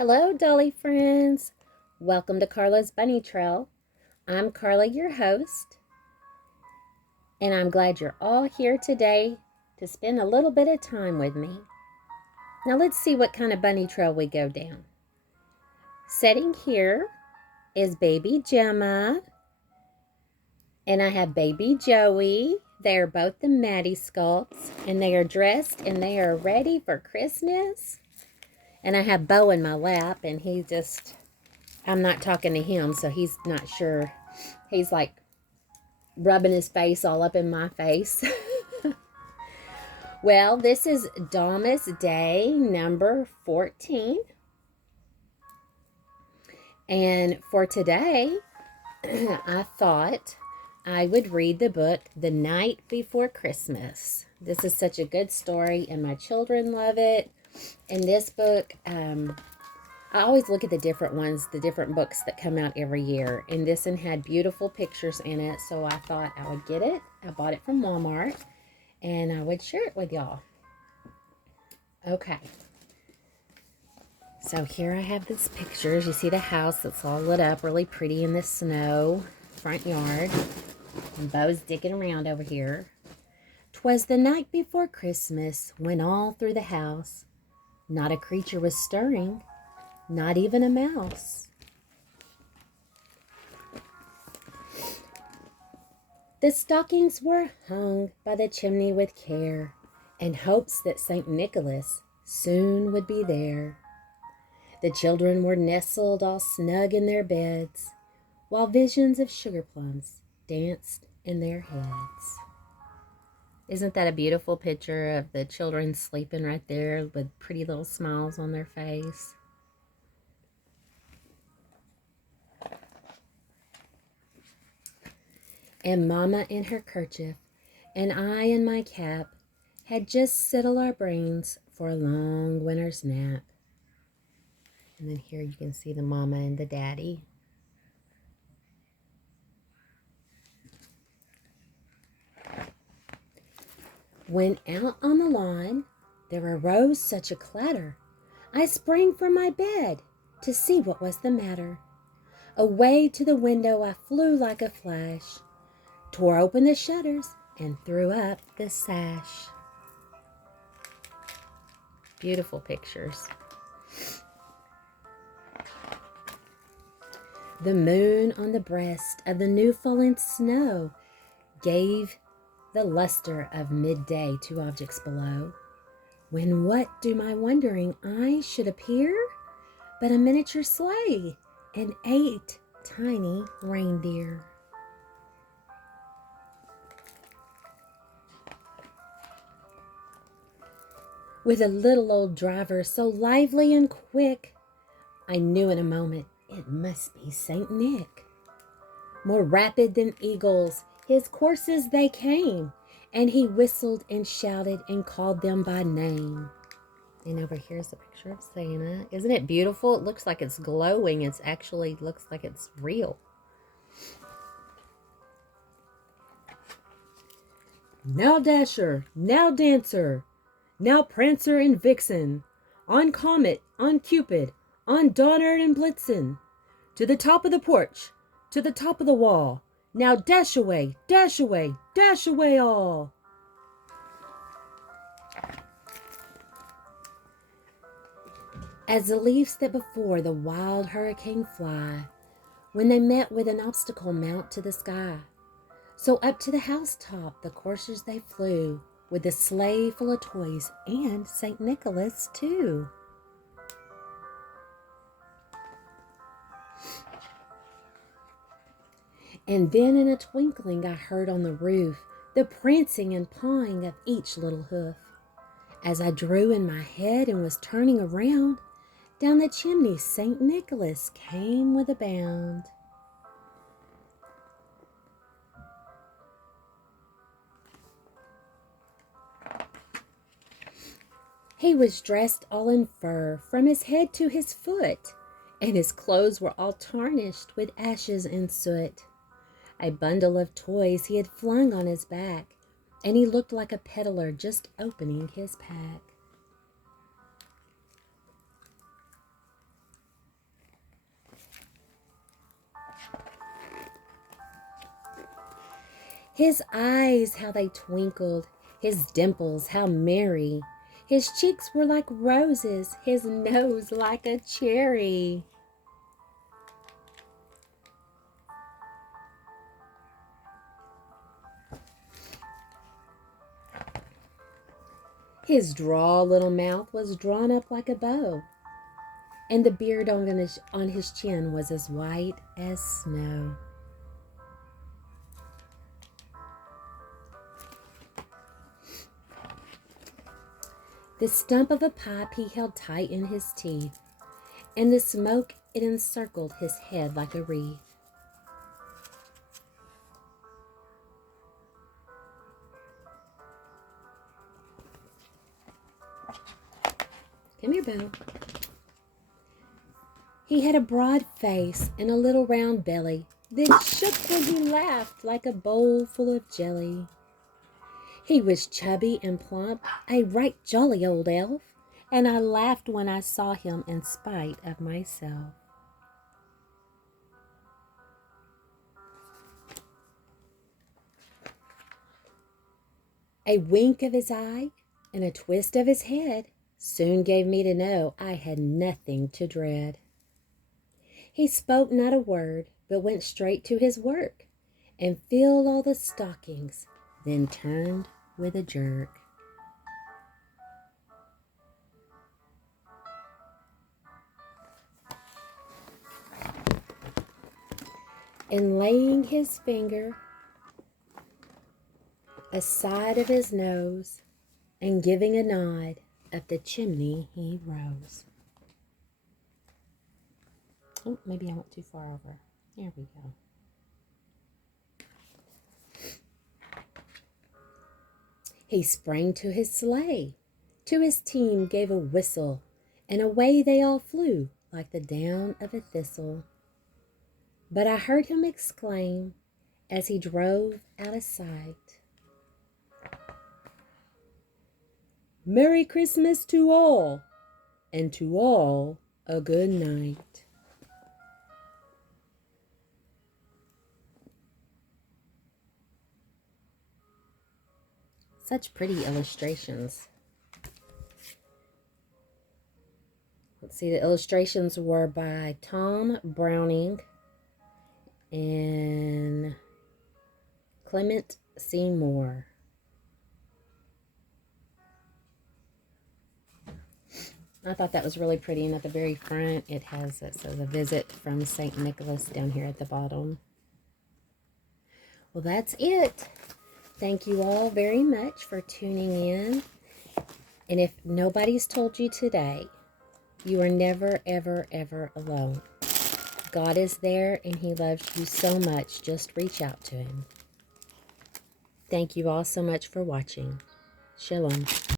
Hello, Dolly friends. Welcome to Carla's Bunny Trail. I'm Carla, your host, and I'm glad you're all here today to spend a little bit of time with me. Now let's see what kind of bunny trail we go down. Sitting here is baby Gemma, and I have baby Joey. They are both the Maddie Sculpts, and they are dressed and they are ready for Christmas. And I have Bo in my lap, and I'm not talking to him, so he's not sure. He's like rubbing his face all up in my face. Well, this is Damas Day number 14. And for today, I thought I would read the book The Night Before Christmas. This is such a good story, and my children love it. In this book, I always look at the different ones, the different books that come out every year. And this one had beautiful pictures in it, so I thought I would get it. I bought it from Walmart, and I would share it with y'all. Okay. So here I have these pictures. You see the house that's all lit up, really pretty in the snow, front yard. And Bo's digging around over here. 'Twas the night before Christmas, when all through the house not a creature was stirring, not even a mouse. The stockings were hung by the chimney with care, in hopes that St. Nicholas soon would be there. The children were nestled all snug in their beds, while visions of sugar plums danced in their heads. Isn't that a beautiful picture of the children sleeping right there with pretty little smiles on their face? And Mama in her kerchief, and I in my cap, had just settled our brains for a long winter's nap. And then here you can see the mama and the daddy. When out on the lawn there arose such a clatter, I sprang from my bed to see what was the matter. Away to the window I flew like a flash, tore open the shutters, and threw up the sash. Beautiful pictures. The moon on the breast of the new fallen snow gave the luster of midday to objects below, when what do my wondering eyes should appear but a miniature sleigh and 8 tiny reindeer. With a little old driver so lively and quick, I knew in a moment it must be Saint Nick. More rapid than eagles, his courses they came, and he whistled and shouted and called them by name. And over here's a picture of Santa. Isn't it beautiful? It looks like it's glowing. It actually looks like it's real. Now Dasher, now Dancer, now Prancer and Vixen, on Comet, on Cupid, on Donner and Blitzen, to the top of the porch, to the top of the wall. Now dash away, dash away, dash away all. As the leaves that before the wild hurricane fly, when they met with an obstacle mount to the sky, so up to the housetop the coursers they flew, with the sleigh full of toys and St. Nicholas too. And then in a twinkling I heard on the roof the prancing and pawing of each little hoof. As I drew in my head and was turning around, down the chimney St. Nicholas came with a bound. He was dressed all in fur from his head to his foot, and his clothes were all tarnished with ashes and soot. A bundle of toys he had flung on his back, and he looked like a peddler just opening his pack. His eyes, how they twinkled, his dimples, how merry. His cheeks were like roses, his nose like a cherry. His droll little mouth was drawn up like a bow, and the beard on his chin was as white as snow. The stump of a pipe he held tight in his teeth, and the smoke it encircled his head like a wreath. Come here, Bo. He had a broad face and a little round belly that shook when he laughed like a bowl full of jelly. He was chubby and plump, a right jolly old elf, and I laughed when I saw him in spite of myself. A wink of his eye and a twist of his head soon gave me to know I had nothing to dread. He spoke not a word, but went straight to his work and filled all the stockings, then turned with a jerk. And laying his finger aside of his nose and giving a nod, up the chimney he rose. Oh, maybe I went too far over. There we go. He sprang to his sleigh, to his team gave a whistle, and away they all flew like the down of a thistle. But I heard him exclaim as he drove out of sight, "Merry Christmas to all, and to all a good night." Such pretty illustrations. Let's see, the illustrations were by Tom Browning and Clement C. Moore. I thought that was really pretty, and at the very front it says a visit from St. Nicholas down here at the bottom. Well, that's it. Thank you all very much for tuning in. And if nobody's told you today, you are never, ever, ever alone. God is there and He loves you so much. Just reach out to Him. Thank you all so much for watching. Shalom.